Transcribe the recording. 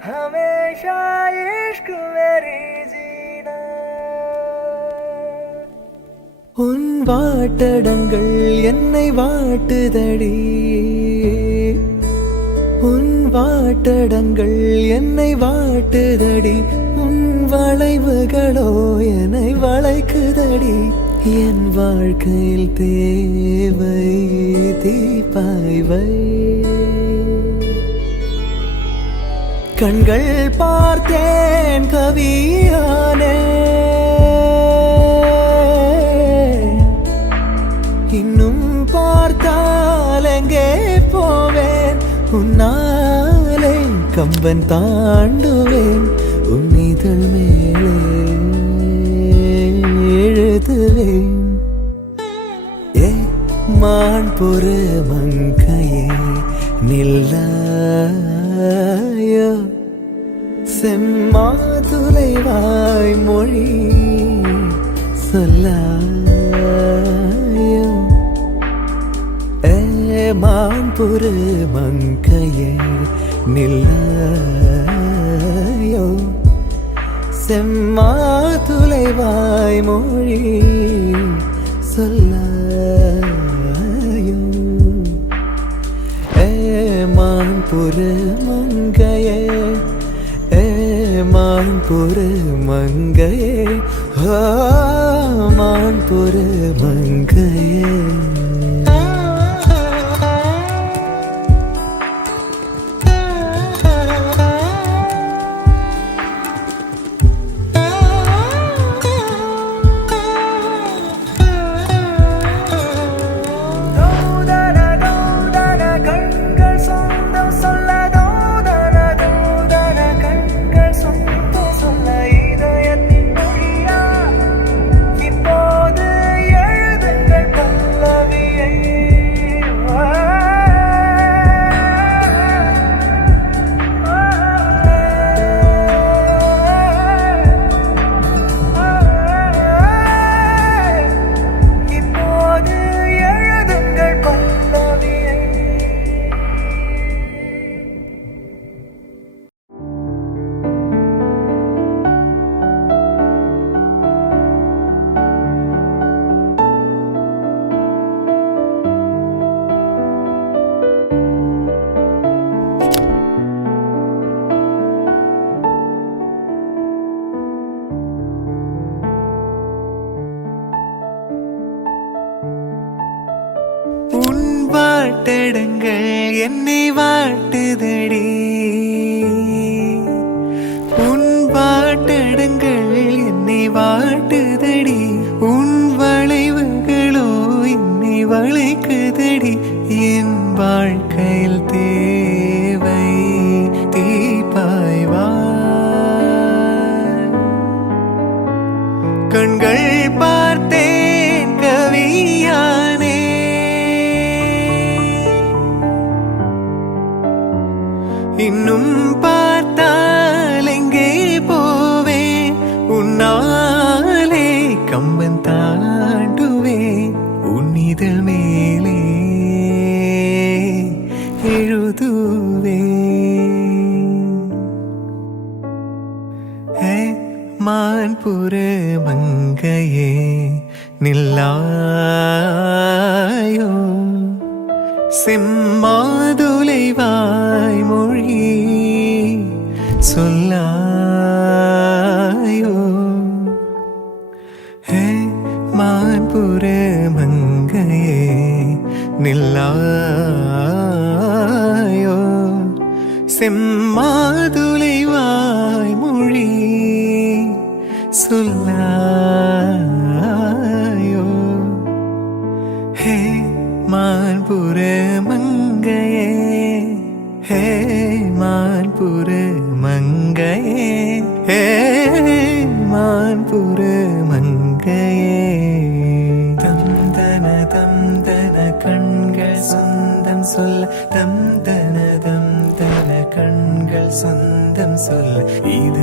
हमेशा इश्क मेरी जीना உன் வாட்டடங்கள் என்னை வாட்டுதடி உன் வாட்டடங்கள் என்னை வாட்டுதடி உன் வளைவுகளோ என்னை வளைக்குதடி என் வாழ்க்கையில் தேவை தீபாய்வை கண்கள் பார்த்தேன் கவியானே இன்னும் பார்த்தால் எங்கே போவேன் உன்னாலே கம்பன் தாண்டுவேன் உன் இதழ் மேலே எழுதுவேன் ஏ மான் பொறு மங்கையே நில்லாயோ செம்மாதுளைவாய் மொழி சொல்லாயோ மான் பொறு மங்கையே நில்லாயோ செம்மாதுளைவாய் மொழி சொல்லாயோ மான் பொறு மங்கையே மான் பொறு மங்கையே மான் பொறு மங்கையே வாட்டடங்கள் என்னை வாட்டுதடி உன் வாட்டடங்கள் என்னை வாட்டுதடி உன் வளைவுகளோ என்னை வளைக்குதடி என் வாழ்க்கையில் தேவை தீபாய்வா கண்கள் பார்த்தேன் கவியானே இன்னும் பார்த்தால் எங்கே போவேன் உன்னாலே கம்பன் தாண்டுவேன் உன் இதழ் மேலே எழுதுவேன் மான் புற மங்கையே நில்லாயோ செம்மாதுளைவாய் மொழி சொல்லாயோ மான்புற மங்கையே நில்லாயோ செம்மாதுளைவாய் மொழி சொல்லாயோ மான்புற மங்கையே மான்புற மங்கையே மான்புற மங்கையே தம் தன கண்கள் சொந்தம் சொல்ல தம் தன கண்கள் சொந்தம் சொல்ல இது